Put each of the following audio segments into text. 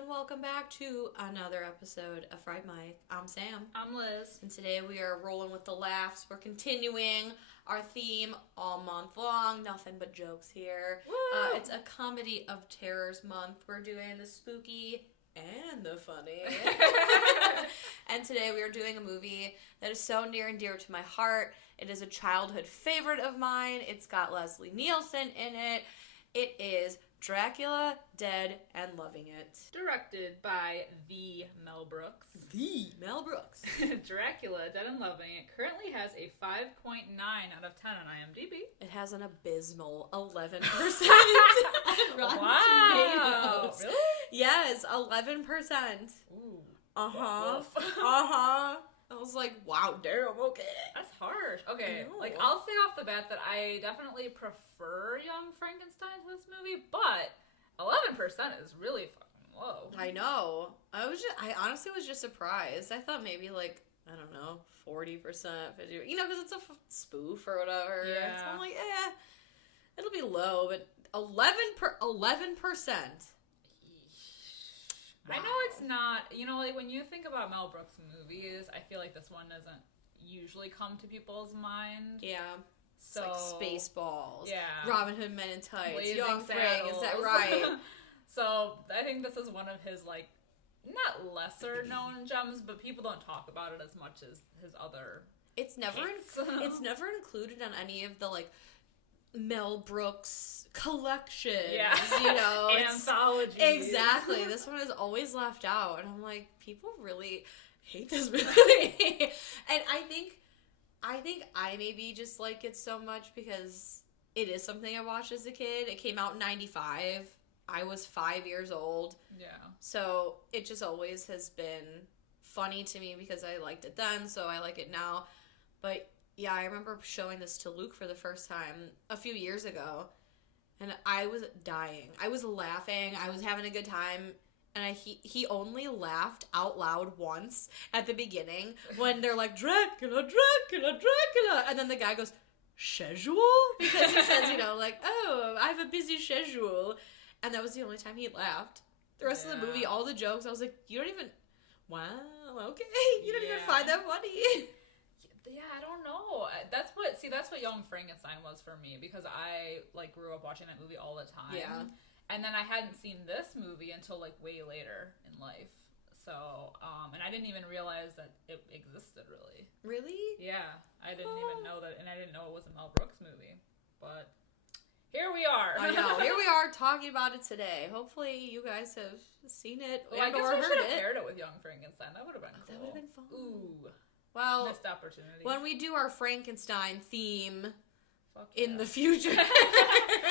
and welcome back to another episode of Fright Mic. I'm Sam. I'm Liz. And today we are rolling with the laughs. We're continuing our theme all month long. Nothing but jokes here. It's a comedy of terrors month. We're doing the spooky and the funny. And today we are doing a movie that is so near and dear to my heart. It is a childhood favorite of mine. It's got Leslie Nielsen in it. It is Dracula, Dead, and Loving It. Directed by the Mel Brooks. Dracula, Dead and Loving It currently has a 5.9 out of 10 on IMDb. It has an abysmal 11% Rotten Wow. Tomatoes. Really? Yes, 11%. Ooh. Uh-huh. Woof. Uh-huh. I was like, wow, damn, okay. That's harsh. Okay, I know. I'll say off the bat that I definitely prefer Young Frankenstein to this movie, but 11% is really fucking low. I know. I honestly was just surprised. I thought maybe like, I don't know, 40%, 50%, you know, because it's a spoof or whatever. Yeah. So I'm like, it'll be low, but 11%. Wow. I know it's not, you know, like when you think about Mel Brooks movies, I feel like this one doesn't usually come to people's mind. Yeah. So, it's like Spaceballs. Yeah. Robin Hood Men in Tights. Blazing Young Frank. Is that Saddles. right? So I think this is one of his, like, not lesser known gems, but people don't talk about it as much as his other It's never it's never included on any of the like Mel Brooks collections. Yeah. You know, anthologies. Exactly. This one is always left out, and I'm like, people really hate this movie. And I think I maybe just like it so much because it is something I watched as a kid. It came out in 95. I was 5 years old. Yeah. So it just always has been funny to me because I liked it then, so I like it now. But yeah, I remember showing this to Luke for the first time a few years ago, and I was dying. I was laughing. I was having a good time. And he only laughed out loud once at the beginning when they're like, Dracula, Dracula, Dracula. And then the guy goes, schedule? Because he says, you know, like, oh, I have a busy schedule. And that was the only time he laughed. The rest of the movie, all the jokes, I was like, you don't even, wow, okay. You don't even find that funny. Yeah, I don't know. That's what Young Frankenstein was for me, because I, like, grew up watching that movie all the time. Yeah. And then I hadn't seen this movie until, like, way later in life. So, and I didn't even realize that it existed, really. Really? Yeah. I didn't even know that, and I didn't know it was a Mel Brooks movie. But here we are. I know. Here we are talking about it today. Hopefully you guys have seen it Well, I guess or we heard should have it. paired it with Young Frankenstein. That would have been cool. That would have been fun. Ooh. Well, Missed opportunity. when we do our Frankenstein theme Fuck in yeah. the future.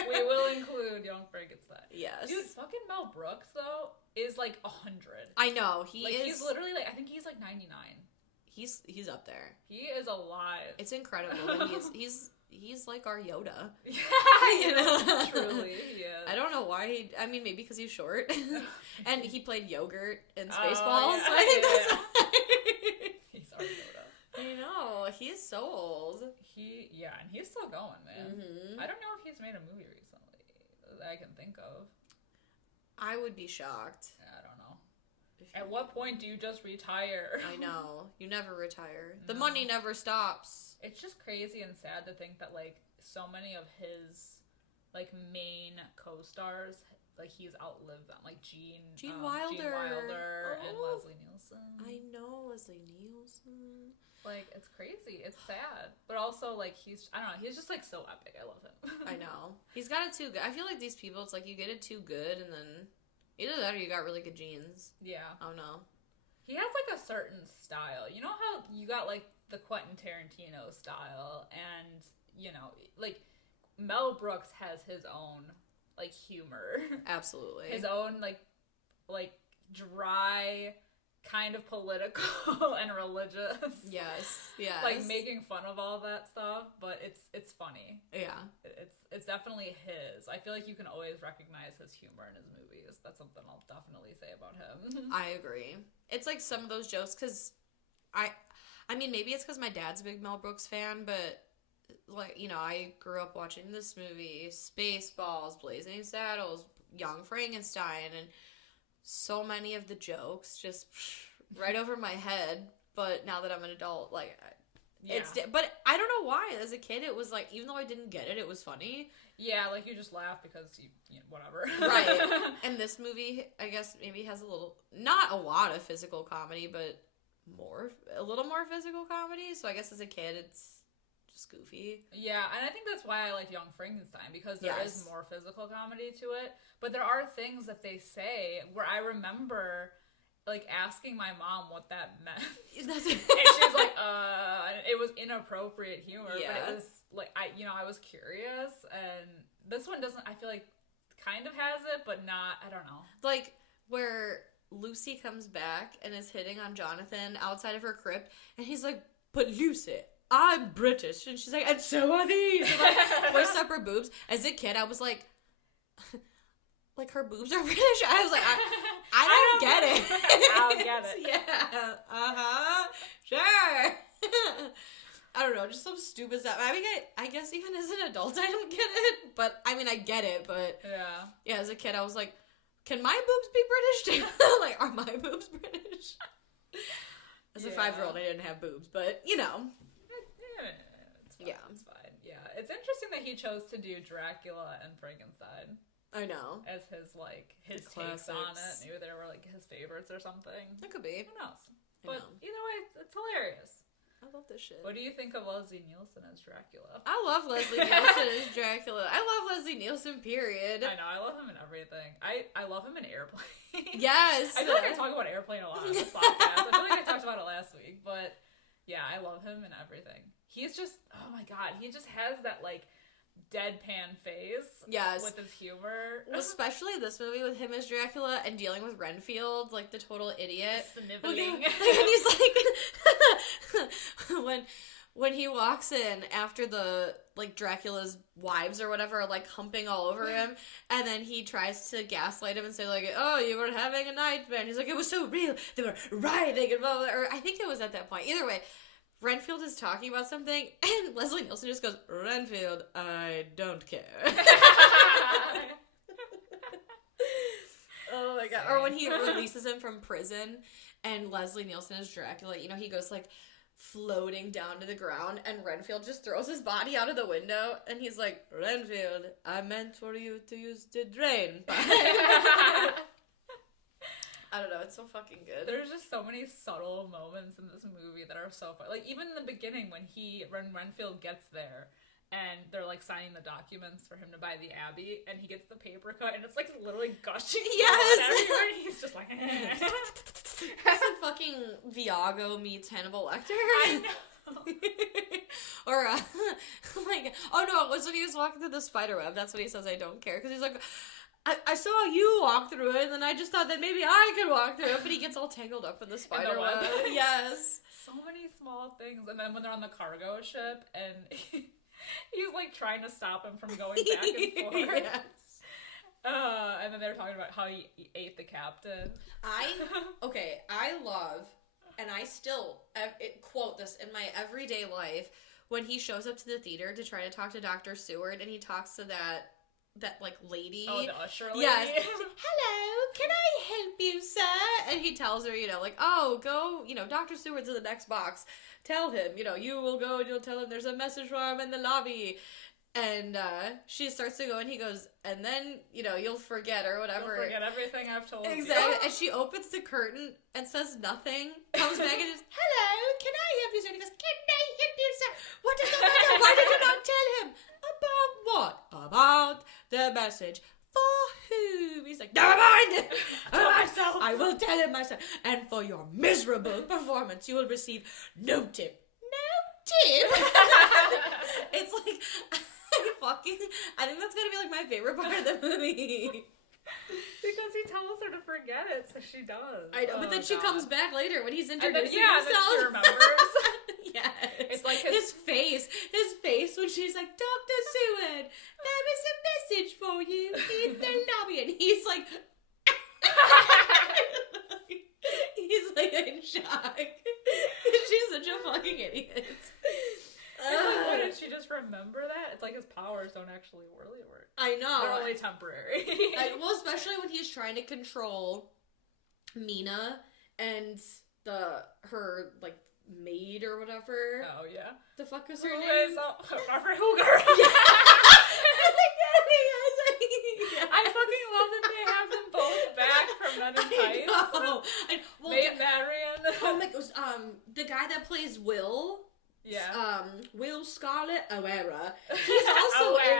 We will include Young Frankenstein. Yes. Dude, fucking Mel Brooks, though, is like 100. I know. He's literally like, I think he's like 99. He's up there. He is alive. It's incredible. He's like our Yoda. Yeah, You know? Truly, yeah. I don't know why maybe because he's short. And he played yogurt in Spaceballs. Yeah. So I think that's why. He's our Yoda. I know. He is so old. And he's still going, man. Mm-hmm. I don't know if he's made a movie recently that I can think of. I would be shocked. I don't know. At what point do you just retire? I know. You never retire. The No. money never stops. It's just crazy and sad to think that, like, so many of his, like, main co-stars, like, he's outlived them. Like, Gene Wilder and Oh. Leslie Nielsen. I know, Leslie Nielsen. Like, it's crazy. It's sad. But also, like, I don't know, he's just, like, so epic. I love him. I know. He's got it too good. I feel like these people, it's like you get it too good and then either that or you got really good genes. Yeah. Oh no. He has, like, a certain style. You know how you got, like, the Quentin Tarantino style, and, you know, like, Mel Brooks has his own, like, humor. Absolutely. His own, like, dry, kind of political and religious. Yes. Yes. Like, making fun of all that stuff, but it's funny. Yeah. It's definitely his. I feel like you can always recognize his humor in his movies. That's something I'll definitely say about him. I agree. It's like some of those jokes, because I mean, maybe it's because my dad's a big Mel Brooks fan, but, like, you know, I grew up watching this movie, Spaceballs, Blazing Saddles, Young Frankenstein, and so many of the jokes just right over my head. But now that I'm an adult, like, but I don't know why. As a kid, it was like, even though I didn't get it, it was funny. Yeah, like, you just laugh because you whatever. Right. And this movie, I guess, maybe has not a lot of physical comedy, but a little more physical comedy. So I guess as a kid, it's just goofy. Yeah, and I think that's why I like Young Frankenstein, because there is more physical comedy to it. But there are things that they say where I remember, like, asking my mom what that meant. And she was like, it was inappropriate humor, but it was, like, I was curious, and this one doesn't, I feel like, kind of has it, but not, I don't know. Like, where Lucy comes back and is hitting on Jonathan outside of her crypt, and he's like, but Lucy, I'm British. And she's like, and so are these. And, like, voiced up her boobs. As a kid, I was like, her boobs are British? I was like, I don't get it. I don't get it. Yeah. Sure. I don't know, just some stupid stuff. I mean, I guess even as an adult, I don't get it. But, I mean, I get it, but... Yeah, as a kid, I was like, can my boobs be British too? Like, are my boobs British? As a 5-year-old, I didn't have boobs, but, you know. It's fine. Yeah. It's fine. Yeah. It's interesting that he chose to do Dracula and Frankenstein. I know. As his takes on it. Maybe they were, like, his favorites or something. It could be. Who knows? But either way, it's hilarious. I love this shit. What do you think of Leslie Nielsen as Dracula? I love Leslie Nielsen as Dracula. I love Leslie Nielsen, period. I know. I love him in everything. I love him in Airplane. Yes. I feel like I talk about Airplane a lot on this podcast. I feel like I talked about it last week. But, yeah, I love him in everything. He's just, oh my god, he just has that, like, deadpan face. Yes. With his humor. Well, especially this movie with him as Dracula and dealing with Renfield, like the total idiot. Sniveling. And he's like, when he walks in after the, like, Dracula's wives or whatever are, like, humping all over him, and then he tries to gaslight him and say, like, oh, you were having a nightmare. And he's like, it was so real. They were writhing and blah, blah, blah. Or I think it was at that point. Either way, Renfield is talking about something, and Leslie Nielsen just goes, Renfield, I don't care. Oh my god. Or when he releases him from prison, and Leslie Nielsen is Dracula, you know, he goes, like, floating down to the ground, and Renfield just throws his body out of the window, and he's like, Renfield, I meant for you to use the drain pipe. I don't know, it's so fucking good. There's just so many subtle moments in this movie that are so fun. Like, even in the beginning when Renfield gets there, and they're, like, signing the documents for him to buy the Abbey, and he gets the paper cut, and it's, like, literally gushing blood everywhere, and he's just like, It's like fucking Viago meets Hannibal Lecter. I know. Or, like, oh no, it was when he was walking through the spiderweb, that's when he says, I don't care, because he's like, I saw you walk through it, and then I just thought that maybe I could walk through it, but he gets all tangled up in the spider web. Yes. So many small things. And then when they're on the cargo ship, and he's, like, trying to stop him from going back and forth. Yes. And then they're talking about how he ate the captain. I love, and I still quote this in my everyday life, when he shows up to the theater to try to talk to Dr. Seward, and he talks to that like lady. Oh, the usher lady? Yes. Hello, can I help you, sir? And he tells her, you know, like, oh, go, you know, Dr. Seward's in the next box. Tell him, you know, you will go and you'll tell him there's a message for him in the lobby. And she starts to go, and he goes, and then, you know, you'll forget or whatever. You'll forget everything I've told you. Exactly. And she opens the curtain and says nothing, comes back and just, hello, can I help you, sir? And he goes, can I help you, sir? What is the matter? Why did you not tell him? About what? About the message. For whom? He's like, never mind! Myself. I will tell him myself. And for your miserable performance, you will receive no tip. No tip? It's like, I think that's gonna be like my favorite part of the movie. Because he tells her to forget it, so she does. I know, but then she comes back later when he's introducing himself. Then she remembers. Yes. It's like his face when she's like, Dr. Seward, there is a message for you in the lobby. And he's like, he's like in shock. She's such a fucking idiot. It's like, why did she just remember that? It's like his powers don't actually really work. I know. They're only temporary. Well, especially when he's trying to control Mina and her like maid or whatever. Oh yeah. The fuck was her Who name? is Robert Hooger? I fucking love that they have them both back from Men in Tights. Well, Maid Marian. oh my gosh, the guy that plays Will. Yeah. Will Scarlett O'Hara. He's also in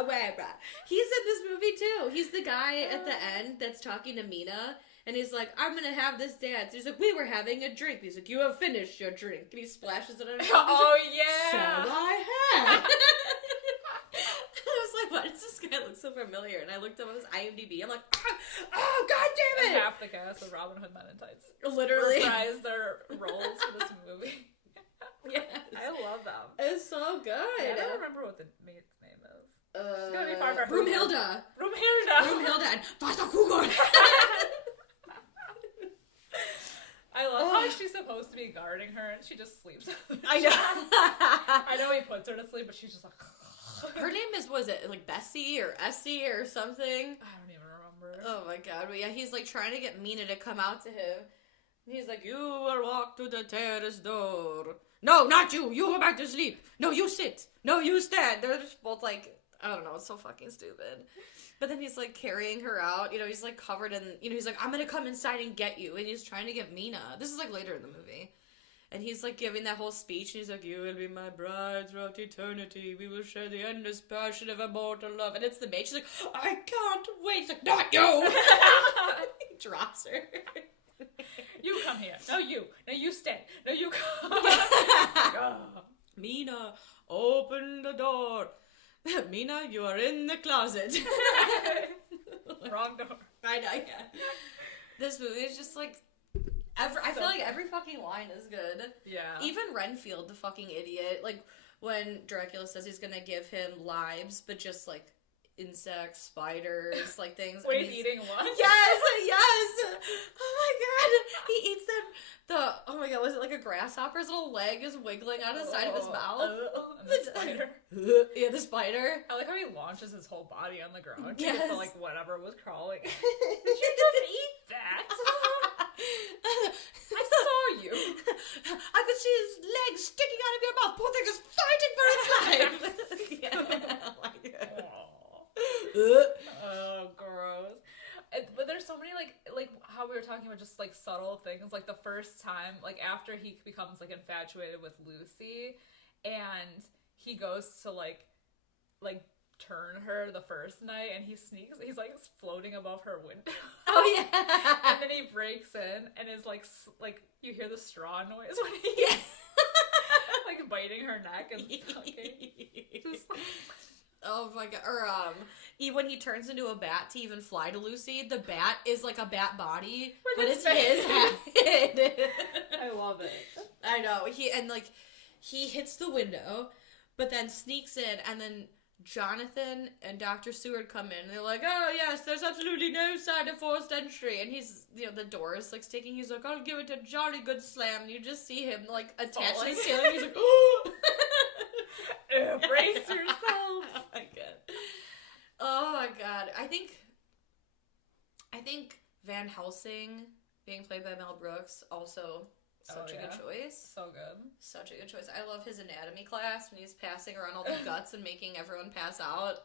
O'Hara. He's in this movie too. He's the guy at the end that's talking to Mina. And he's like, I'm gonna have this dance. He's like, we were having a drink. He's like, you have finished your drink. And he splashes it on his Oh, like, yeah. so I have. I was like, why does this guy look so familiar? And I looked up his IMDb. I'm like, oh god damn it! And half the cast of Robin Hood Men in Tights literally reprised their roles for this movie. Yes. I love them. It's so good. Yeah, I don't remember what the maid's name is. It's gonna be far for Broomhilda. Broomhilda And Vater Kugel. I love how she's supposed to be guarding her and she just sleeps. I know. I know he puts her to sleep, but she's just like. Her name was it like Bessie or Essie or something? I don't even remember. Oh my god. But yeah, he's like trying to get Mina to come out to him. And he's like, you will walk to the terrace door. No, not you. You go back to sleep. No, you sit. No, you stand. They're just both like, I don't know. It's so fucking stupid. But then he's like carrying her out. You know, he's like covered in, you know, he's like, I'm going to come inside and get you. And he's trying to get Mina. This is like later in the movie. And he's like giving that whole speech. And he's like, you will be my bride throughout eternity. We will share the endless passion of immortal love. And it's the maid. She's like, I can't wait. He's like, not you. He drops her. You come here. No, you. No, you stay. No, you come. Mina, open the door. Mina, you are in the closet. Wrong door. I know, yeah. This movie is just like, I feel like every fucking line is good. Yeah. Even Renfield, the fucking idiot, like, when Dracula says he's gonna give him lives, but just, like, insects, spiders, like, things. Wait, he's eating one? Yes! Oh my god! He eats oh my god, was it like a grasshopper's little leg is wiggling out of the side of his mouth? And the spider. Yeah, the spider. I like how he launches his whole body on the ground to Yes. get to, like, whatever was crawling. Did you just eat that? I saw you. I could see his legs sticking out of your mouth. Poor thing is fighting for its life. Yeah. Like, oh, gross. But there's so many, like how we were talking about just, like, subtle things. Like, the first time, like, after he becomes, like, infatuated with Lucy, and he goes to, like, turn her the first night, and he's like, floating above her window. Oh, yeah. And then he breaks in, and is, like, you hear the straw noise when he's, like, biting her neck and sucking. Just, oh my god. Or, when he turns into a bat to even fly to Lucy, the bat is like a bat body, but it's his head. I love it. I know. He hits the window, but then sneaks in, and then Jonathan and Dr. Seward come in, and they're like, oh yes, there's absolutely no sign of forced entry, and he's, the door is, like, sticking, he's like, I'll give it a jolly good slam, and you just see him, like, attached to the ceiling, he's like, oh! Brace yourselves. Oh my god. Oh my god. I think Van Helsing being played by Mel Brooks also such a good choice. So good. Such a good choice. I love his anatomy class when he's passing around all the guts and making everyone pass out.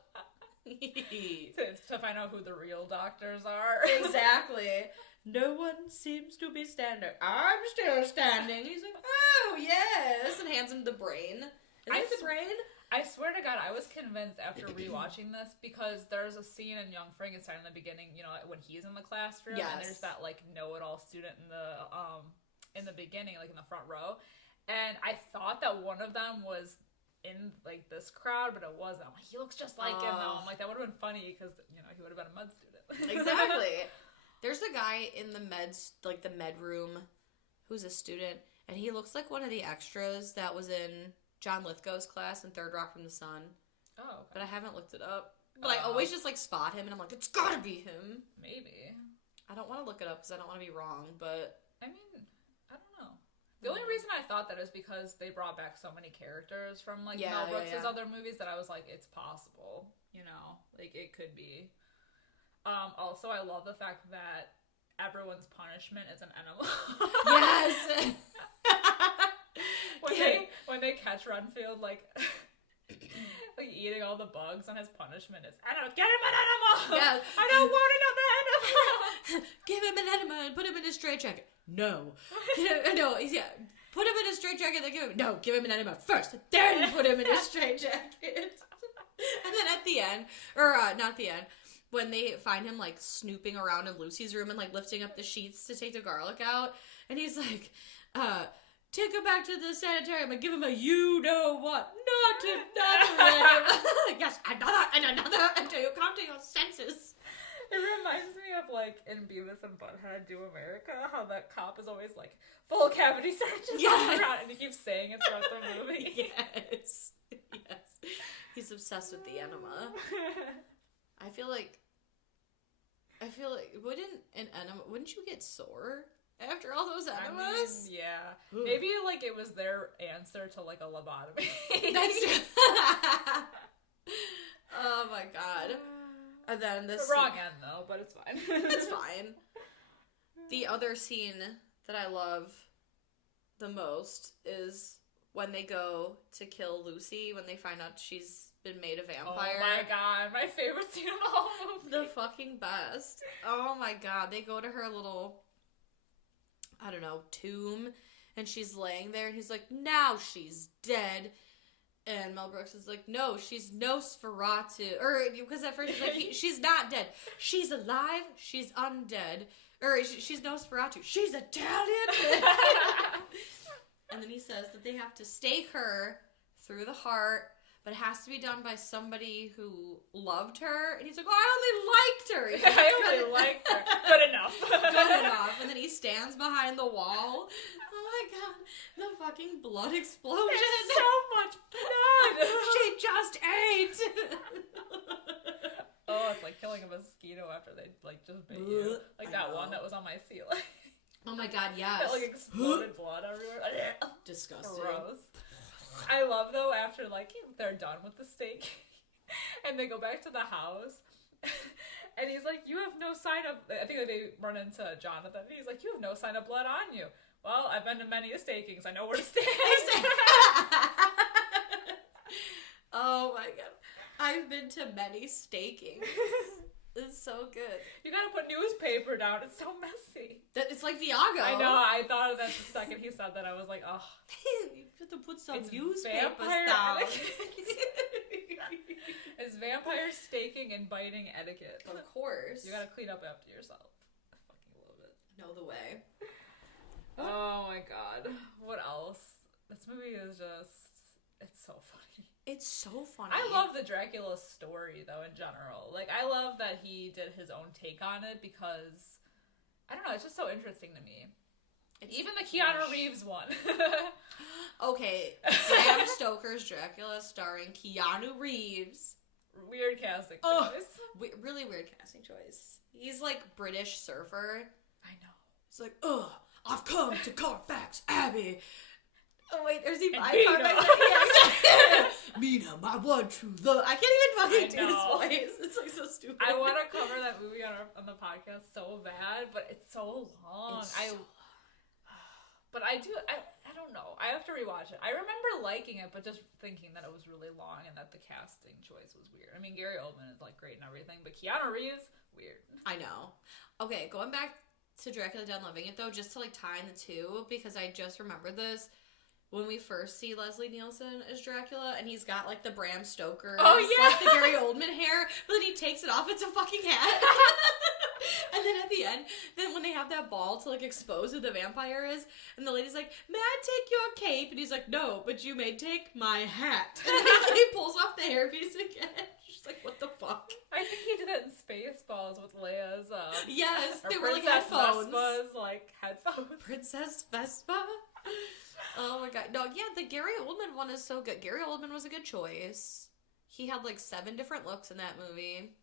to find out who the real doctors are. Exactly. No one seems to be standing. I'm still standing. He's like, oh yes, and hands him the brain. The brain? I swear to God, I was convinced after rewatching this, because there's a scene in Young Frankenstein in the beginning, when he's in the classroom, and there's that, like, know-it-all student in the beginning, like, in the front row, and I thought that one of them was in, like, this crowd, but it wasn't. I'm like, he looks just like him, though. I'm like, that would have been funny, because, he would have been a med student. Exactly. There's a guy in the med room who's a student, and he looks like one of the extras that was in John Lithgow's class in Third Rock from the Sun. Oh, okay. But I haven't looked it up. But I always just, like, spot him, and I'm like, it's gotta be him. Maybe. I don't want to look it up because I don't want to be wrong, but... I mean, I don't know. The only reason I thought that is because they brought back so many characters from, like, Mel Brooks' other movies that I was like, it's possible. Like, it could be. Also, I love the fact that everyone's punishment is an enema. Yes. when they catch Renfield like eating all the bugs, and his punishment is get him an enema. Yeah. I don't want another enema. Give him an enema and put him in a straitjacket. No. No. Put him in a straitjacket. Then give him an enema first. Then put him in a straitjacket. And then at the end, or not at the end, when they find him like snooping around in Lucy's room and like lifting up the sheets to take the garlic out, and he's like, take him back to the sanitarium and give him a you know what, not another. Yes, another and another until you come to your senses. It reminds me of like in Beavis and Butthead Do America, how that cop is always like full cavity surgeons around, and he keps saying it throughout the movie. Yes. He's obsessed with the enema. I feel like wouldn't you get sore after all those enemas? I mean, yeah. Maybe like it was their answer to like a lobotomy. That's true. Oh my god. And then this the wrong end though, but it's fine. It's fine. The other scene that I love the most is when they go to kill Lucy, when they find out she's been made a vampire. Oh my god, my favorite scene in the whole movie. The fucking best. Oh my god, they go to her little, I don't know, tomb, and she's laying there, and he's like, now she's dead. And Mel Brooks is like, no, she's Nosferatu. Or, because at first he's like, she's not dead. She's alive, she's undead. Or, she's Nosferatu. She's Italian! And then he says that they have to stake her through the heart, but it has to be done by somebody who loved her. And he's like, oh, I only liked her. He's like, I only liked her. Good enough. Good enough. And then he stands behind the wall. Oh my god, the fucking blood explosion. There's so much blood. She just ate. Oh, it's like killing a mosquito after they like just bit you. Like that one that was on my ceiling. Oh my god, yes. That like exploded blood everywhere. Disgusting. Gross. I love though after like they're done with the steak and they go back to the house and he's like, you have no sign of, I think they run into Jonathan and he's like, you have no sign of blood on you. Well, I've been to many stakings. I know where to stand. Oh my god. I've been to many stakings. It's so good. You gotta put newspaper down. It's so messy. It's like Viago. I know. I thought of that the second he said that. I was like, oh. You have to put some newspapers down. It's vampire staking and biting etiquette. Of course. You gotta clean up after yourself. I fucking love it. Know the way. Oh my god. What else? This movie is just, it's so funny. It's so funny. I love the Dracula story, though, in general. Like, I love that he did his own take on it because, I don't know, it's just so interesting to me. Even the Keanu Reeves one. Okay, Bram Stoker's Dracula starring Keanu Reeves. Weird casting choice. Really weird casting choice. He's like British surfer. I know. He's like, I've come to Carfax Abbey. Oh wait, is he by Mina. Carfax Abbey? Yeah, Mina, my one true love. I can't even fucking do his voice. It's like so stupid. I want to cover that movie on the podcast so bad, but it's so long. But I don't know. I have to rewatch it. I remember liking it, but just thinking that it was really long and that the casting choice was weird. I mean, Gary Oldman is like great and everything, but Keanu Reeves, weird. I know. Okay, going back to Dracula Dead and Loving It though, just to like tie in the two, because I just remembered this. When we first see Leslie Nielsen as Dracula, and he's got like the Bram Stoker, like the Gary Oldman hair, but then he takes it off, it's a fucking hat. And then at the end, then when they have that ball to like expose who the vampire is, and the lady's like, may I take your cape? And he's like, no, but you may take my hat. And then he pulls off the hairpiece again. She's like, what the fuck? I think he did it in Spaceballs with Leia's, yes, they were like Princess headphones. Vespa's, like, headphones. Princess Vespa? Oh my god. No, yeah, the Gary Oldman one is so good. Gary Oldman was a good choice. He had like 7 different looks in that movie.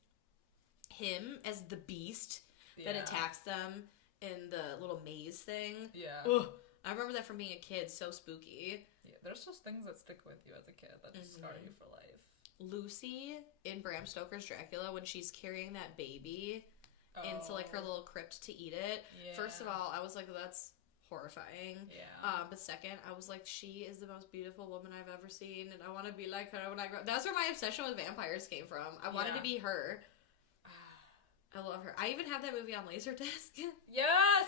Him as the beast that attacks them in the little maze thing. Yeah. Ugh. I remember that from being a kid. So spooky. Yeah, there's just things that stick with you as a kid that just scar you for life. Lucy in Bram Stoker's Dracula, when she's carrying that baby into like her little crypt to eat it. Yeah. First of all, I was like, that's horrifying. Yeah. But second, I was like, she is the most beautiful woman I've ever seen, and I want to be like her when I grow up. That's where my obsession with vampires came from. I wanted to be her. I love her. I even have that movie on Laserdisc. Yes!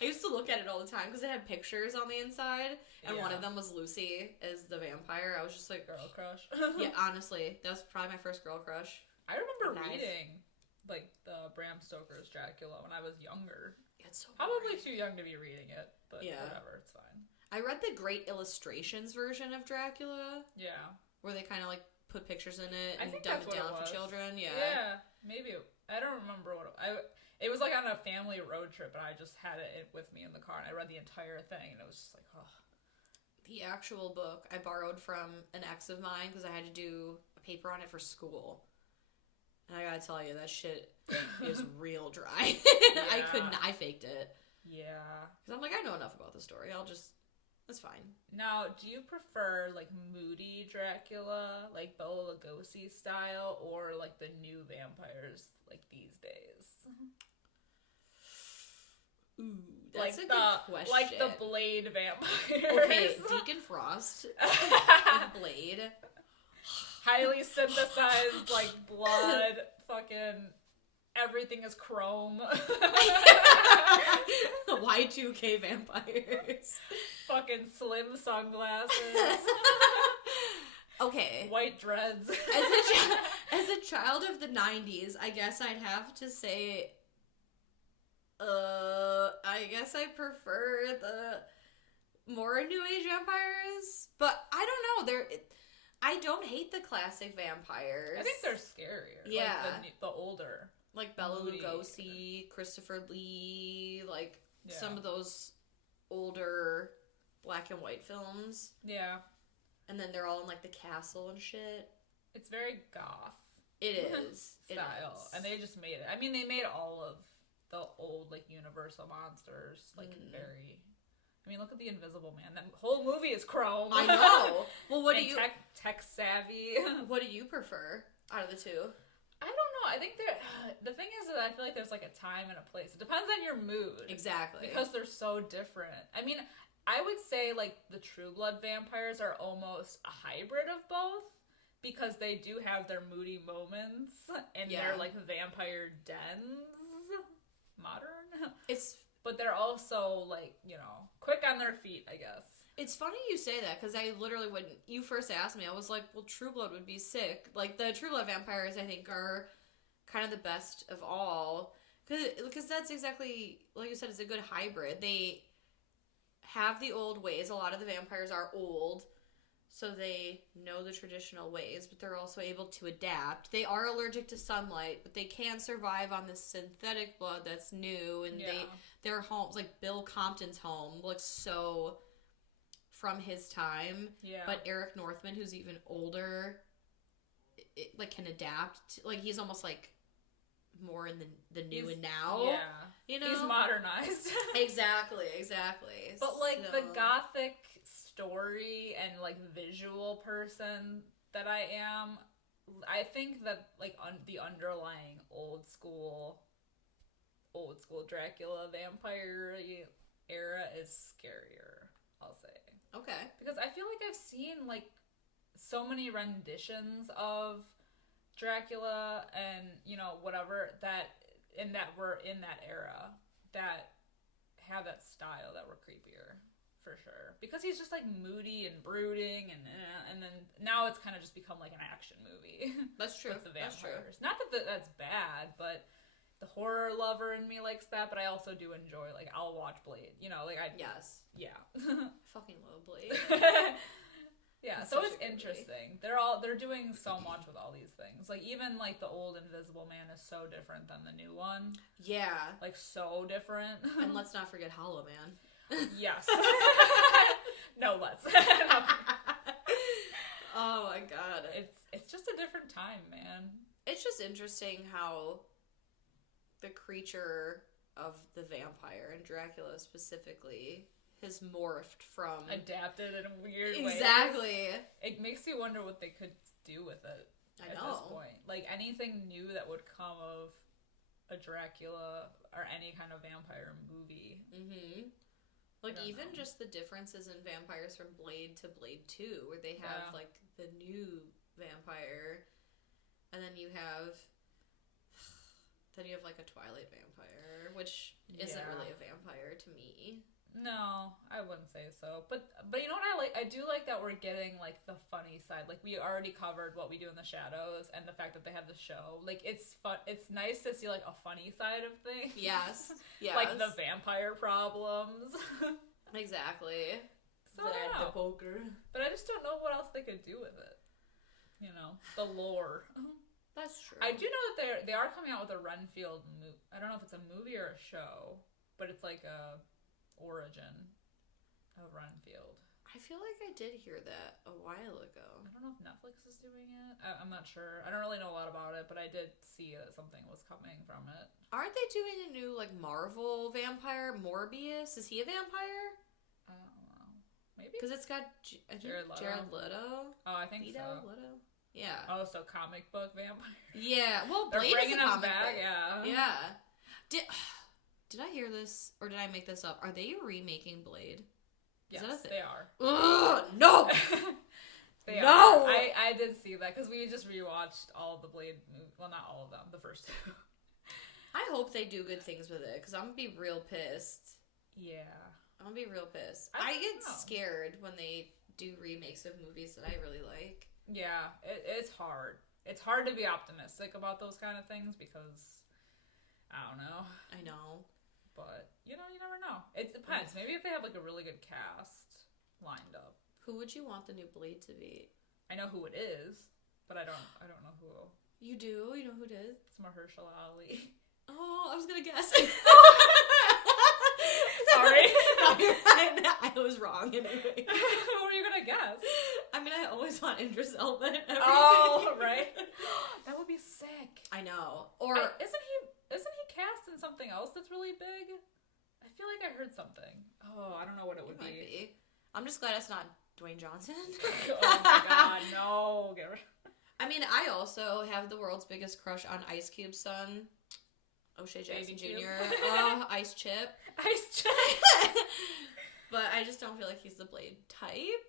I used to look at it all the time because it had pictures on the inside, and Yeah. one of them was Lucy as the vampire. I was just like, Girl crush. yeah, honestly, that was probably my first girl crush. I remember Knife. reading, like, the Bram Stoker's Dracula when I was younger. It's so Probably boring. too young to be reading it, but Yeah. whatever, it's fine. I read the Great Illustrations version of Dracula, Yeah. where they kind of like put pictures in it I and think dumb that's it what down it for was. children. Yeah. Yeah, maybe. I don't remember what it was like on a family road trip, and I just had it with me in the car, and I read the entire thing, and it was just like, oh. The actual book I borrowed from an ex of mine because I had to do a paper on it for school. And I gotta tell you, that shit is real dry. I couldn't. I faked it. Yeah. Because I'm like, I know enough about the story. It's fine. Now, do you prefer, like, moody Dracula, like Bela Lugosi style, or, like, the new vampires, like, these days? Ooh, that's like a good question. Like the Blade vampires. Okay, Deacon Frost, Blade. Highly synthesized, like, blood, fucking... Everything is chrome. Y2K vampires. Fucking slim sunglasses. Okay. White dreads. As a child of the 90s, I guess I'd have to say, I guess I prefer the more New Age vampires. But I don't know, I don't hate the classic vampires. I think they're scarier. Yeah. Like the older. Like Bela Moody. Lugosi, Christopher Lee, like Yeah. some of those older black and white films. Yeah. And then they're all in like the castle and shit. It's very goth. It is. Style. And they just made it. I mean, they made all of the old, like, Universal monsters, like, very... I mean, look at The Invisible Man. That whole movie is chrome. I know. Well, what do And you... Tech savvy. What do you prefer out of the two? I don't know. I think the thing is that I feel like there's like a time and a place. It depends on your mood. Exactly. Because they're so different. I mean, I would say like the True Blood vampires are almost a hybrid of both because they do have their moody moments and their like vampire dens. Modern. But they're also like, you know, quick on their feet, I guess. It's funny you say that, because I literally wouldn't... You first asked me, I was like, well, True Blood would be sick. Like, the True Blood vampires, I think, are kind of the best of all. Because that's exactly... Like you said, it's a good hybrid. They have the old ways. A lot of the vampires are old, so they know the traditional ways, but they're also able to adapt. They are allergic to sunlight, but they can survive on this synthetic blood that's new, and their homes... Like, Bill Compton's home looks so... from his time, but Eric Northman, who's even older, like can adapt. Like he's almost like more in the new and now. Yeah, you know, he's modernized. exactly. But like the gothic story and like visual person that I am, I think that like the underlying old school Dracula vampire era is scarier. I'll say. Okay. Because I feel like I've seen, like, so many renditions of Dracula and, you know, whatever, that were in that era, that have that style, that were creepier, for sure. Because he's just, like, moody and brooding, and then now it's kind of just become, like, an action movie. That's true. With the vampires. That's true. Not that that's bad, but... The horror lover in me likes that, but I also do enjoy, like, I'll watch Blade. You know, like, Yes. Yeah. Fucking love Blade. Yeah, That's so such it's a good interesting. They're doing so much with all these things. Like, even, like, the old Invisible Man is so different than the new one. Yeah. Like, so different. And let's not forget Hollow Man. Yes. No, let's. Oh my god. It's just a different time, man. It's just interesting how the creature of the vampire, and Dracula specifically, has morphed from... Adapted in weird ways. Exactly. It makes you wonder what they could do with it. at this point. Like, anything new that would come of a Dracula or any kind of vampire movie. Mm-hmm. Like, even just the differences in vampires from Blade to Blade 2, where they have, like, the new vampire, and then you have, like, a Twilight vampire, which isn't really a vampire to me. No, I wouldn't say so. But you know what I like? I do like that we're getting, like, the funny side. Like, we already covered What We Do in the Shadows and the fact that they have the show. Like, it's fun. It's nice to see, like, a funny side of things. Yes. Like, the vampire problems. Exactly. So, the poker. But I just don't know what else they could do with it. You know, the lore. That's true. I do know that they are coming out with a Renfield movie. I don't know if it's a movie or a show, but it's like a origin of Renfield. I feel like I did hear that a while ago. I don't know if Netflix is doing it. I'm not sure. I don't really know a lot about it, but I did see that something was coming from it. Aren't they doing a new, like, Marvel vampire? Morbius? Is he a vampire? I don't know. Maybe? Because it's got Jared Leto. Oh, I think so. Leto? Yeah. Oh, so comic book vampire? Yeah. Well, Blade is a comic back, book. yeah. Yeah. Did I hear this, or did I make this up? Are they remaking Blade? Yes, they are. Ugh, no! They no! are. I did see that, because we just rewatched all of the Blade movies. Well, not all of them, the first two. I hope they do good things with it, because I'm going to be real pissed. Yeah. I'm going to be real pissed. I get scared when they do remakes of movies that I really like. Yeah, it's hard. It's hard to be optimistic about those kind of things, because, I don't know. I know. But, you know, you never know. It depends. Maybe if they have, like, a really good cast lined up. Who would you want the new Blade to be? I know who it is, but I don't know who. You do? You know who it is? It's Mahershala Ali. Oh, I was gonna guess. Sorry. No, you're fine. I was wrong anyway. Who were you gonna guess? I mean, I always want Idris Elba and everything. Oh, right. That would be sick. I know. Or isn't he cast in something else that's really big? I feel like I heard something. Oh, I don't know what it would be. I'm just glad it's not Dwayne Johnson. Oh my god, no. I mean, I also have the world's biggest crush on Ice Cube's son, O'Shea Jackson Jr. Ice Chip. Ice Chip. But I just don't feel like he's the Blade type.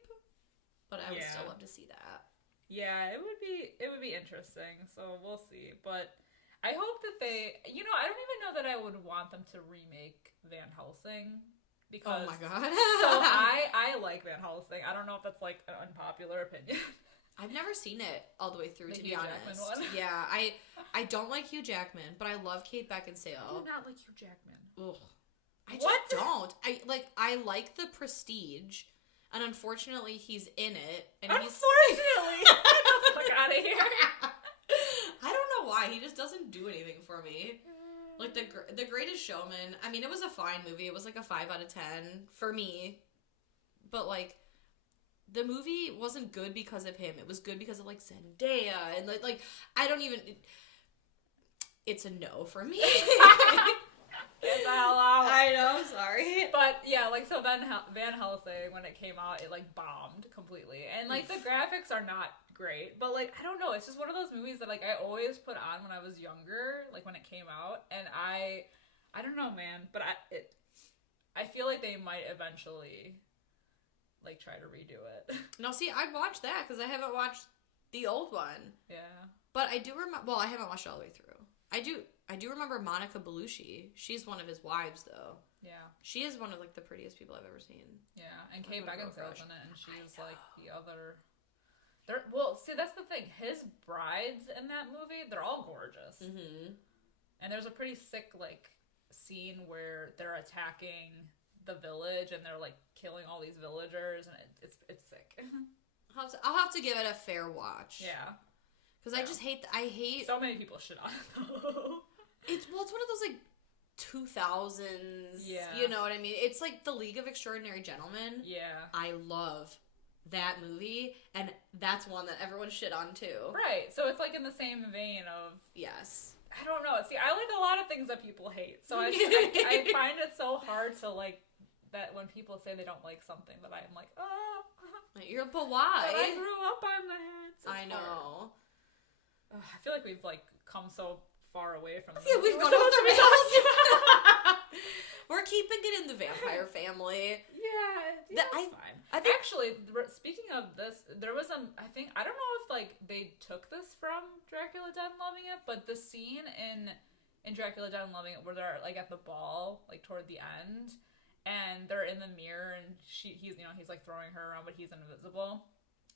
But I would still love to see that. Yeah, it would be interesting. So we'll see. But I hope that they, you know, I don't even know that I would want them to remake Van Helsing. Because, oh my god. So I like Van Helsing. I don't know if that's like an unpopular opinion. I've never seen it all the way through, to be Hugh honest. Jackman one? Yeah, I don't like Hugh Jackman, but I love Kate Beckinsale. I do not like Hugh Jackman. Ugh. I just don't. I like The Prestige, and unfortunately he's in it. And unfortunately? Get the fuck out of here. I don't know why. He just doesn't do anything for me. Like, The Greatest Showman, I mean, it was a fine movie. It was like a 5 out of 10 for me. But, like, the movie wasn't good because of him. It was good because of, like, Zendaya. And, like I don't even... It's a no for me. Get the hell out. I know, sorry. But, yeah, like, so Van Helsing, when it came out, it, like, bombed completely. And, like, the graphics are not great. But, like, I don't know. It's just one of those movies that, like, I always put on when I was younger, like, when it came out. And I don't know, man. But I feel like they might eventually... like, try to redo it. No, see, I'd watch that, because I haven't watched the old one. Yeah. But I do remember... Well, I haven't watched it all the way through. I do remember Monica Bellucci. She's one of his wives, though. Yeah. She is one of, like, the prettiest people I've ever seen. Yeah, and Kate Beckinsale's in it, and she's, like, the other... Well, see, that's the thing. His brides in that movie, they're all gorgeous. Mm-hmm. And there's a pretty sick, like, scene where they're attacking... the village, and they're like killing all these villagers, and it's sick. I'll have to give it a fair watch. Yeah, because I just hate. So many people shit on it. It's one of those like 2000s. Yeah, you know what I mean. It's like The League of Extraordinary Gentlemen. Yeah, I love that movie, and that's one that everyone shit on too. Right. So it's like in the same vein of yes. I don't know. See, I like a lot of things that people hate, so I find it so hard to like. That when people say they don't like something, that I'm like, oh, but why? But I grew up on that. I know. I feel like we've like come so far away from. Yeah, we've gone off the rails. We're keeping it in the vampire family. Yeah, that's fine. I think actually, speaking of this, there was I don't know if like they took this from Dracula Dead and Loving It, but the scene in Dracula Dead and Loving It where they're like at the ball, like toward the end, and they're in the mirror and he's like throwing her around, but he's invisible.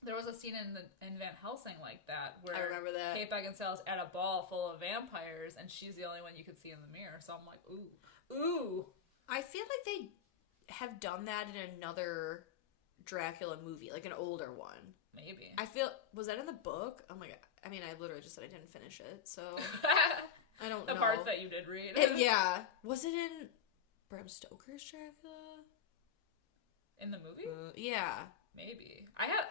There was a scene in Van Helsing like that where I remember that. Kate Beckinsale's at a ball full of vampires and she's the only one you could see in the mirror. So I'm like, ooh. I feel like they have done that in another Dracula movie, like an older one. Maybe. Was that in the book? Oh my god. I mean, I literally just said I didn't finish it, so I don't know. The parts that you did read. Yeah. Was it in Bram Stoker's Dracula? In the movie? Yeah. Maybe. I have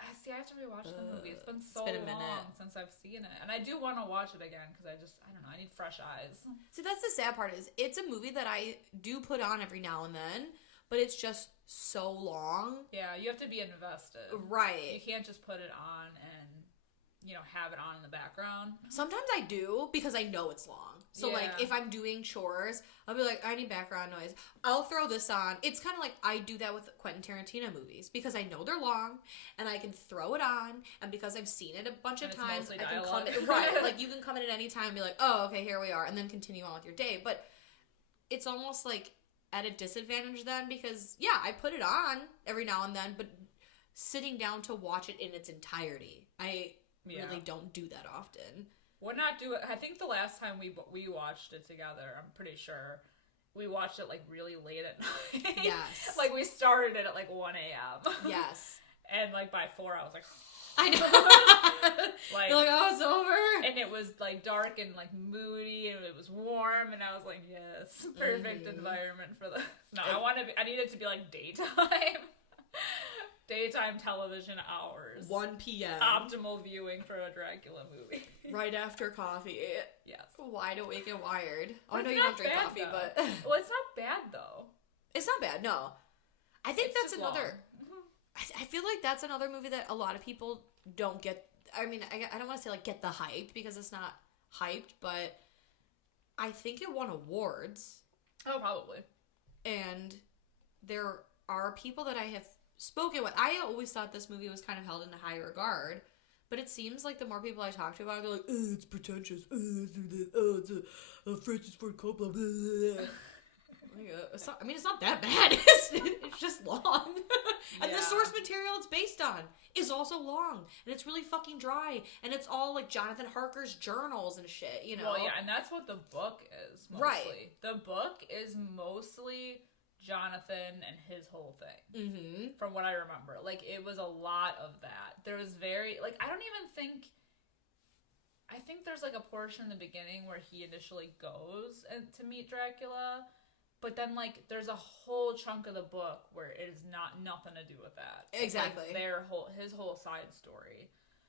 to rewatch the movie. It's been so long since I've seen it. And I do want to watch it again because I don't know, I need fresh eyes. See, that's the sad part is it's a movie that I do put on every now and then, but it's just so long. Yeah, you have to be invested. Right. You can't just put it on and, have it on in the background. Sometimes I do because I know it's long. So, like, if I'm doing chores, I'll be like, I need background noise. I'll throw this on. It's kind of like I do that with Quentin Tarantino movies because I know they're long and I can throw it on. And because I've seen it a bunch of times, I can come in. Right. Like, you can come in at any time and be like, oh, okay, here we are. And then continue on with your day. But it's almost like at a disadvantage then because, yeah, I put it on every now and then, but sitting down to watch it in its entirety, I really don't do that often. We're not doing. I think the last time we watched it together, I'm pretty sure we watched it like really late at night. Yes. Like we started it at like 1 a.m. Yes. And like by 4, I was like, I know. Like, you're like, oh, it's over. And it was like dark and like moody, and it was warm, and I was like, yes, perfect environment for this. No, I need it to be like daytime. Daytime television hours. 1 p.m. Optimal viewing for a Dracula movie. Right after coffee. Yes. Wide awake and wired. Oh, but I know you don't drink coffee, though. but... Well, it's not bad, though. It's not bad, no. I think it's that's another... I feel like that's another movie that a lot of people don't get... I mean, I don't want to say, like, get the hype, because it's not hyped, but I think it won awards. Oh, probably. And there are people that I have spoken with. I always thought this movie was kind of held in high regard, but it seems like the more people I talk to about it, they're like, it's pretentious. It's a Francis Ford Coppola. It's not that bad. It's just long. And the source material it's based on is also long. And it's really fucking dry. And it's all like Jonathan Harker's journals and shit, you know? Well, yeah, and that's what the book is, mostly. Right. The book is mostly Jonathan and his whole thing. Mm-hmm. From what I remember. Like, it was a lot of that. There was very... Like, I think there's like a portion in the beginning where he initially goes to meet Dracula... But then, like, there's a whole chunk of the book where it is nothing to do with that. Exactly. It's like his whole side story.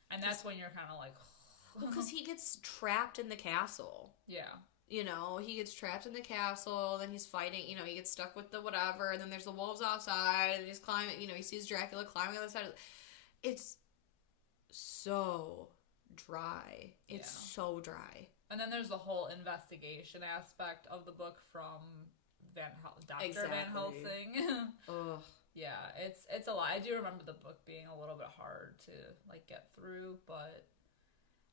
And that's when you're kind of like... Well, because he gets trapped in the castle. Yeah. You know, he gets trapped in the castle, then he's fighting, you know, he gets stuck with the whatever, and then there's the wolves outside, and he's climbing, you know, he sees Dracula climbing on the side of It's so dry. It's so dry. And then there's the whole investigation aspect of the book from... Dr. Van Helsing. Ugh. Yeah, it's a lot. I do remember the book being a little bit hard to like get through, but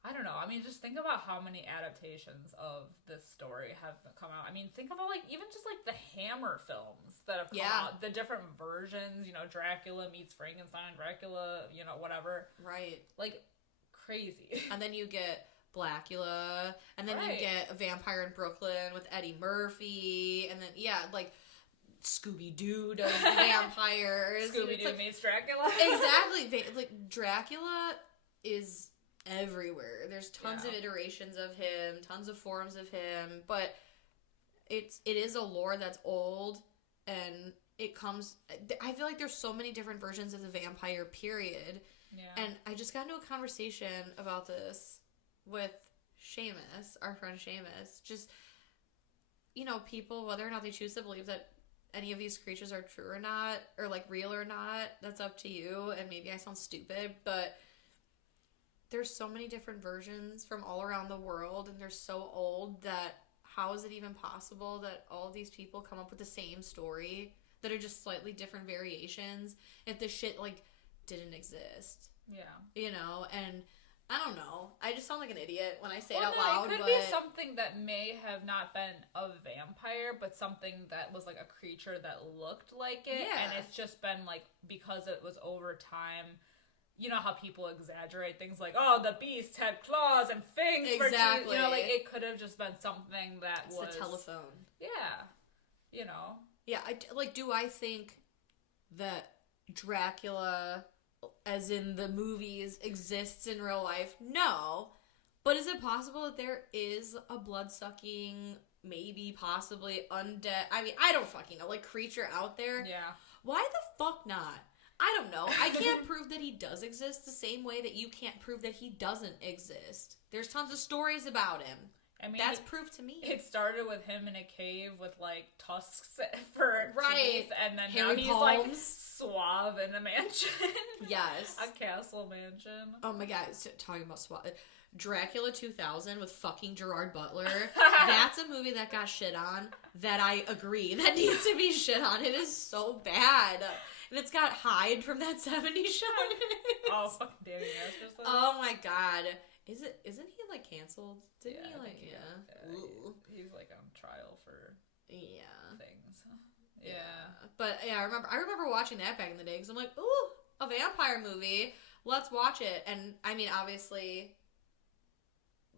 I don't know. I mean, just think about how many adaptations of this story have come out. I mean, think about like even just like the Hammer films that have come out, the different versions. You know, Dracula meets Frankenstein, Dracula, you know, whatever. Right. Like crazy. And then you get Blackula, and then you get a Vampire in Brooklyn with Eddie Murphy, and then like Scooby-Doo does vampires. Scooby-Doo meets Dracula. Exactly. Like Dracula is everywhere. There's tons of iterations of him, tons of forms of him, but it is a lore that's old, and it comes... I feel like there's so many different versions of the vampire period, and I just got into a conversation about this with Seamus, our friend Seamus. Just, you know, people, whether or not they choose to believe that any of these creatures are true or not, or like real or not, that's up to you. And maybe I sound stupid, but there's so many different versions from all around the world, and they're so old that how is it even possible that all these people come up with the same story that are just slightly different variations if the shit, like, didn't exist? Yeah. You know, and I don't know. I just sound like an idiot when I say it Well, out no, loud. it could be something that may have not been a vampire, but something that was like a creature that looked like it. Yeah. And it's just been like, because it was over time, you know how people exaggerate things like, oh, the beast had claws and fangs for teeth. You know, like, it could have just been something that it's was... the telephone. Yeah. You know? Yeah, do I think that Dracula, as in the movies, exists in real life? No. But is it possible that there is a blood-sucking, maybe, possibly, undead... I mean, I don't fucking know. Like, creature out there? Yeah. Why the fuck not? I don't know. I can't prove that he does exist the same way that you can't prove that he doesn't exist. There's tons of stories about him. I mean, that's proof to me. It started with him in a cave with, like, tusks for teeth, and then Harry now he's, Palms. like, suave in a mansion. Yes. A castle mansion. Oh my god, talking about suave. Dracula 2000 with fucking Gerard Butler. That's a movie that got shit on that I agree that needs to be shit on. It is so bad. And it's got Hyde from that 70s show. Oh, fucking Danny Masterson. Oh my god. Isn't he like canceled? Didn't he like he's like on trial for things. Yeah. But yeah, I remember watching that back in the day because I'm like, ooh, a vampire movie. Let's watch it. And I mean, obviously,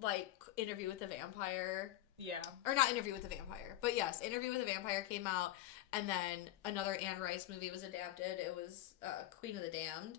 like Interview with the Vampire. Yeah. Or not Interview with the Vampire, but yes, Interview with the Vampire came out, and then another Anne Rice movie was adapted. It was Queen of the Damned.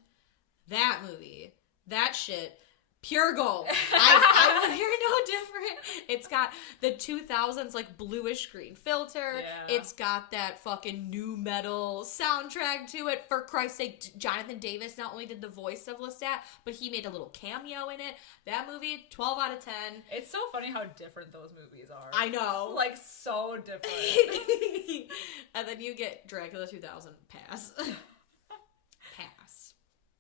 That movie, that shit. Pure gold. I will hear no different. It's got the 2000s like bluish green filter. Yeah. It's got that fucking new metal soundtrack to it. For Christ's sake, Jonathan Davis not only did the voice of Lestat, but he made a little cameo in it. That movie, 12 out of 10. It's so funny how different those movies are. I know. Like, so different. And then you get Dracula 2000. Pass. Pass.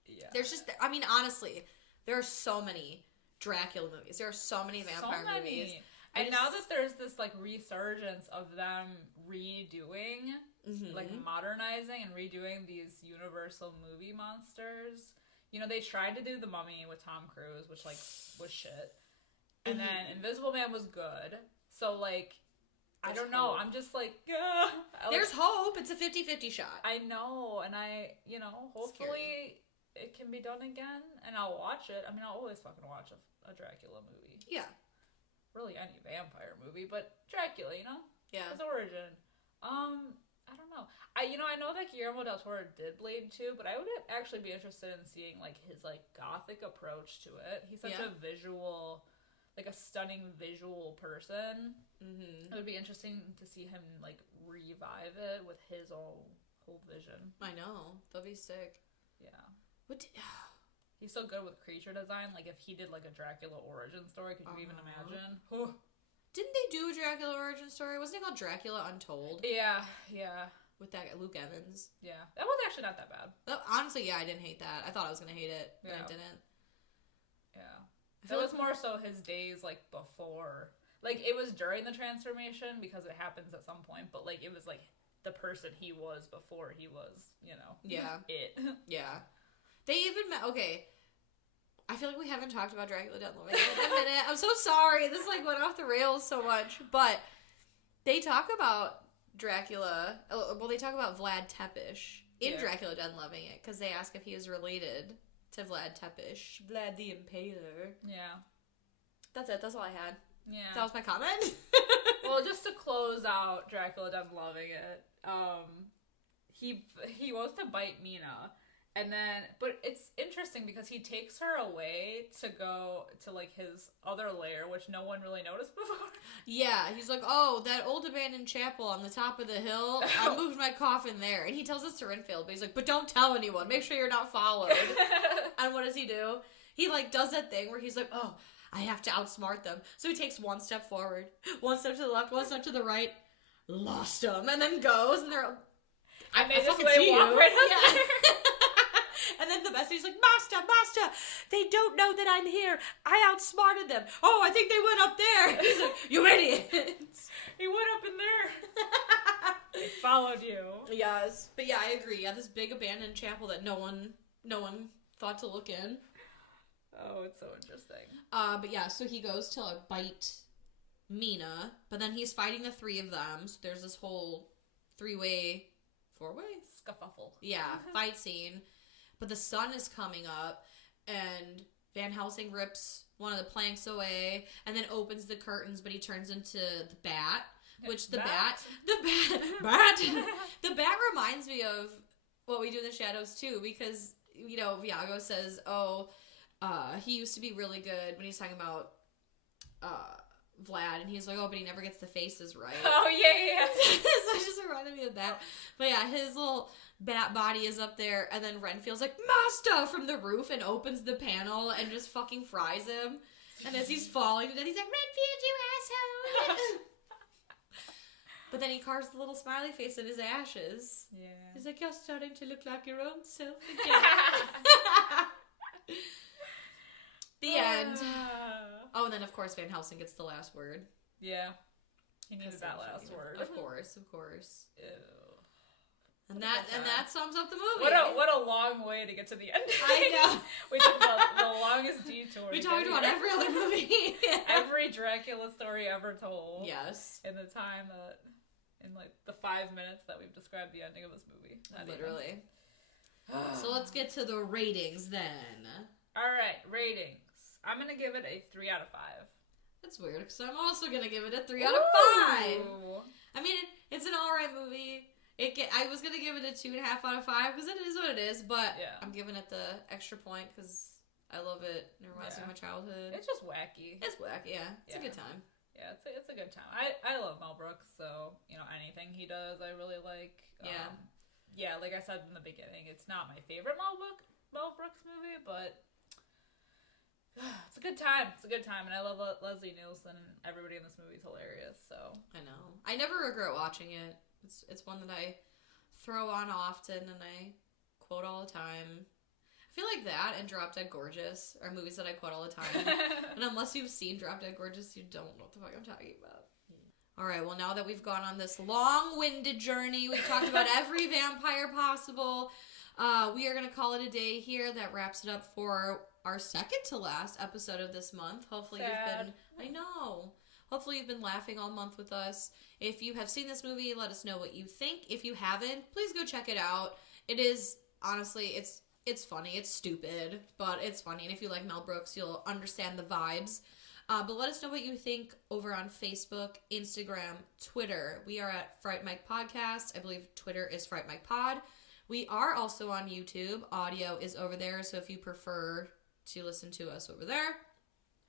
Yeah. There's just, I mean, honestly... There are so many Dracula movies. There are so many vampire movies. And now that there's this, like, resurgence of them redoing, like, modernizing and redoing these Universal movie monsters. You know, they tried to do The Mummy with Tom Cruise, which, like, was shit. And then Invisible Man was good. So, like, I don't know. I'm just, like, there's hope. It's a 50-50 shot. I know. And you know, hopefully... it can be done again, and I'll watch it. I mean, I'll always fucking watch a Dracula movie. Yeah. Really any vampire movie, but Dracula, you know? Yeah. His origin. I don't know. I know that Guillermo del Toro did Blade 2, but I would actually be interested in seeing, like, his, like, gothic approach to it. He's such a visual, like, a stunning visual person. Mm-hmm. It would be interesting to see him, like, revive it with his whole vision. I know. That'd be sick. Yeah. He's so good with creature design. Like, if he did, like, a Dracula origin story, could you even imagine? Didn't they do a Dracula origin story? Wasn't it called Dracula Untold? Yeah. With that Luke Evans. Yeah. That was actually not that bad. Honestly, yeah, I didn't hate that. I thought I was going to hate it, but I didn't. Yeah. That was more so his days, like, before. Like, it was during the transformation, because it happens at some point, but, like, it was, like, the person he was before he was, you know, it. Yeah. They even okay. I feel like we haven't talked about Dracula Dead Loving It in a minute. I'm so sorry. This like went off the rails so much, but they talk about Dracula. Well, they talk about Vlad Tepes in Dracula Dead Loving It because they ask if he is related to Vlad Tepes, Vlad the Impaler. Yeah, that's it. That's all I had. Yeah, that was my comment. Well, just to close out Dracula Dead Loving It, he wants to bite Mina. And then, but it's interesting because he takes her away to go to, like, his other lair, which no one really noticed before. Yeah, he's like, oh, that old abandoned chapel on the top of the hill, I moved my coffin there. And he tells us to Renfield, but he's like, but don't tell anyone. Make sure you're not followed. And what does he do? He, like, does that thing where he's like, oh, I have to outsmart them. So he takes one step forward, one step to the left, one step to the right, lost them, and then goes, and they're... I made this way walk right up there. And then the messenger's like, Master, they don't know that I'm here. I outsmarted them. Oh, I think they went up there. He's like, you idiots. He went up in there. They followed you. Yes. But yeah, I agree. Yeah, this big abandoned chapel that no one thought to look in. Oh, it's so interesting. But yeah, so he goes to like bite Mina, but then he's fighting the three of them. So there's this whole four-way Scuffle. Yeah, fight scene. But the sun is coming up, and Van Helsing rips one of the planks away, and then opens the curtains, but he turns into the bat. Which the bat reminds me of What We Do in the Shadows too, because Viago says, he used to be really good when he's talking about Vlad, and he's like, oh, but he never gets the faces right. Oh, yeah. So it just reminded me of that. But yeah, his little bat body is up there, and then Renfield's like, Master, from the roof, and opens the panel and just fucking fries him. And as he's falling to death, he's like, Renfield, you asshole! But then he carves the little smiley face in his ashes. Yeah. He's like, you're starting to look like your own self again. The end. Oh, and then of course Van Helsing gets the last word. Yeah. He needed that last word. Of course. Ew. And that sums up the movie. What a long way to get to the end. I know. We took the longest detour. We talked about every other movie. Every Dracula story ever told. Yes. In the time in like the 5 minutes that we've described the ending of this movie. Literally. So let's get to the ratings then. Alright, ratings. I'm gonna give it a 3 out of 5. That's weird, because I'm also gonna give it a 3 out of 5. I mean, it's an alright movie. I was gonna give it a 2.5 out of 5, because it is what it is, but yeah. I'm giving it the extra point, because I love it. It reminds me of my childhood. It's just wacky. It's wacky, yeah. It's a good time. Yeah, it's a good time. I love Mel Brooks, so, anything he does, I really like. Yeah, like I said in the beginning, it's not my favorite Mel Brooks movie, but it's a good time. It's a good time, and I love Leslie Nielsen, and everybody in this movie is hilarious, so. I know. I never regret watching it. It's one that I throw on often, and I quote all the time. I feel like that and Drop Dead Gorgeous are movies that I quote all the time. And unless you've seen Drop Dead Gorgeous, you don't know what the fuck I'm talking about. All right, well, now that we've gone on this long-winded journey, we've talked about every vampire possible. We are going to call it a day here. That wraps it up for our second to last episode of this month. Hopefully you've been laughing all month with us. If you have seen this movie, let us know what you think. If you haven't, please go check it out. It is, honestly, it's funny. It's stupid, but it's funny. And if you like Mel Brooks, you'll understand the vibes. But let us know what you think over on Facebook, Instagram, Twitter. We are at Fright Mic Podcast. I believe Twitter is Fright Mic Pod. We are also on YouTube. Audio is over there, so if you prefer to listen to us over there.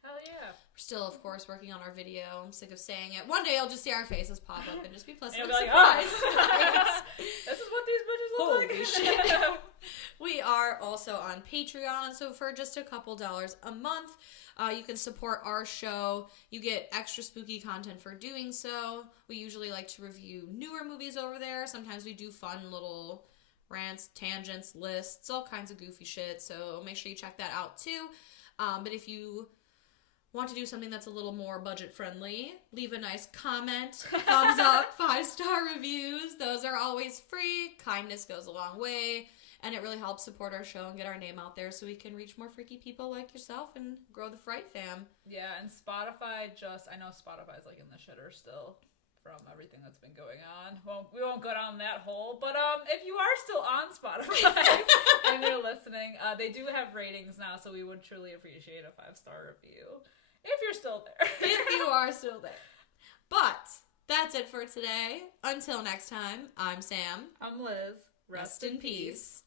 Hell yeah. We're still, of course, working on our video. I'm sick of saying it. One day I'll just see our faces pop up and just be pleasantly surprised. This is what these bitches look like. Holy shit. We are also on Patreon, so for just a couple dollars a month, you can support our show. You get extra spooky content for doing so. We usually like to review newer movies over there. Sometimes we do fun little rants, tangents, lists, all kinds of goofy shit, so make sure you check that out too. But if you want to do something that's a little more budget friendly, leave a nice comment, thumbs up, 5-star reviews. Those are always free. Kindness goes a long way, and it really helps support our show and get our name out there so we can reach more freaky people like yourself and grow the Fright fam. Yeah, and Spotify I know Spotify's like in the shitter still from everything that's been going on. Well, we won't go down that hole, but if you are still on Spotify and you're listening, they do have ratings now, so we would truly appreciate a 5-star review. If you're still there. If you are still there. But that's it for today. Until next time, I'm Sam. I'm Liz. Rest in peace.